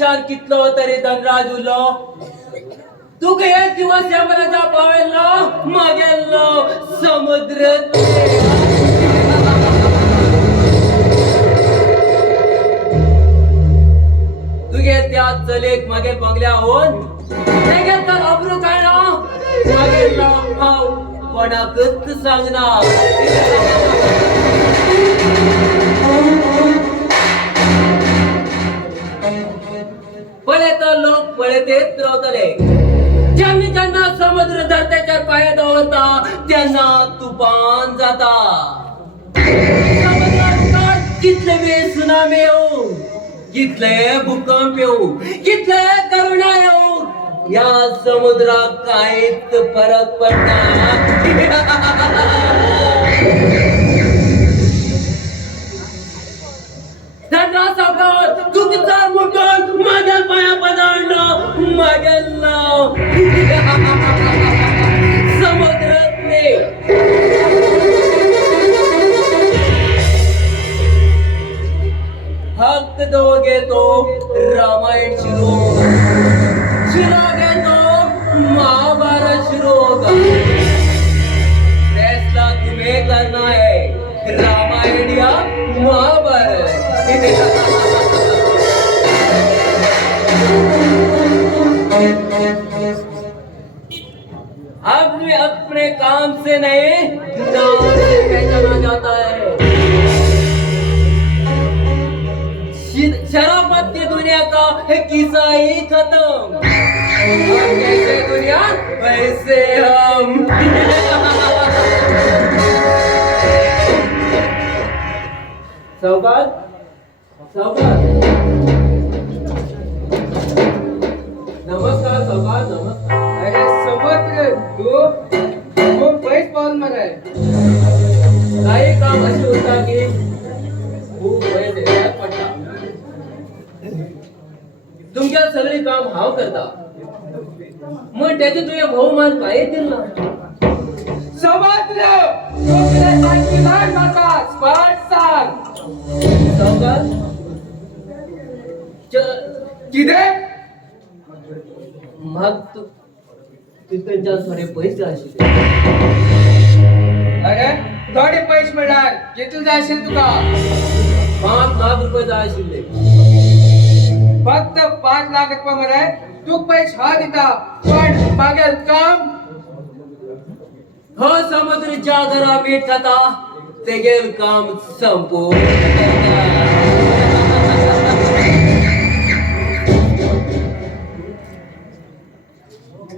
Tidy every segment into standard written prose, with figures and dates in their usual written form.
देशात कितलो तरी धनराज उरलो तुका एक दिवस या मला जा पावेलो मागेलो समुद्र तुगे त्या चलेक मागे बंगल्या होऊन तेगे तर अब्रू काय ना मागेलो हाव कोणाकच सांगणार पळे तर लोक पळतेच रावतले ज्यांना समुद्र धरत्याच्या पाया दवरता त्यांना तुफान जाता समुद्रात कितले वेळ सुनामी येऊ कितले भूकंप येऊ कितले करुणा येऊ या समुद्रात काहीच फरक पडणार धनरा सावकार चुकीचा मुठून माझ्या पाया पदार्थ माझ्याला समुद्रातले हक्क दोघे तो रामायण शिरो घेतो महाभारत शिरो फैसला तुम्हें करना है रामायण या महाभारत अब में अपने काम से नहीं नाम से पहचाना जाता है शराफत की दुनिया का किस्सा ही खत्म अब कैसे दुनिया वैसे हम सावकार सावकार नमस्कार सावकार नमस्कार अरे समुद्र तू पैस पाहून मला काही काम असे होता की खूप वेळ द्यायला पडला तुमच्या सगळे काम हाव करता मग त्याचे तुझे बहुमान काय येतील ना समुद्र तुला सांगितलं नका स्पष्ट सांग सावकार किदे मग तिकडच्या थोडे पैसे असतील अरे थोडे पैसे मिळणार किती जाशील तुका 5 लाख रुपये जायशिल्ले फक्त 5 लाख रुपये मरे तू पैसे हा दिता पण मागेल काम हो समुद्र ज्या घरा मीठ खाता ते गेल काम संपू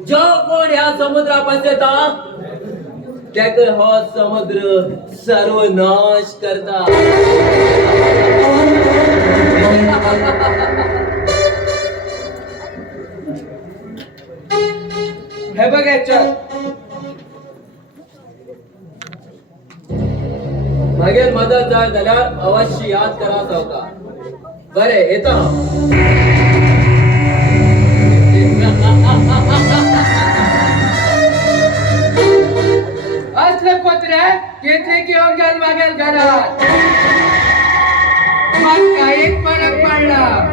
जो कोण ह्या समुद्रापास येता त्याक हो समुद्र सर्वनाश करता हे बघ याच्यात मागेल मदत जाय जाल्यार अवश्य याद करा सावकार बरे येता असले पत्रे घेतले घेऊन गेल मागेल घरात मग काहीच फरक पडला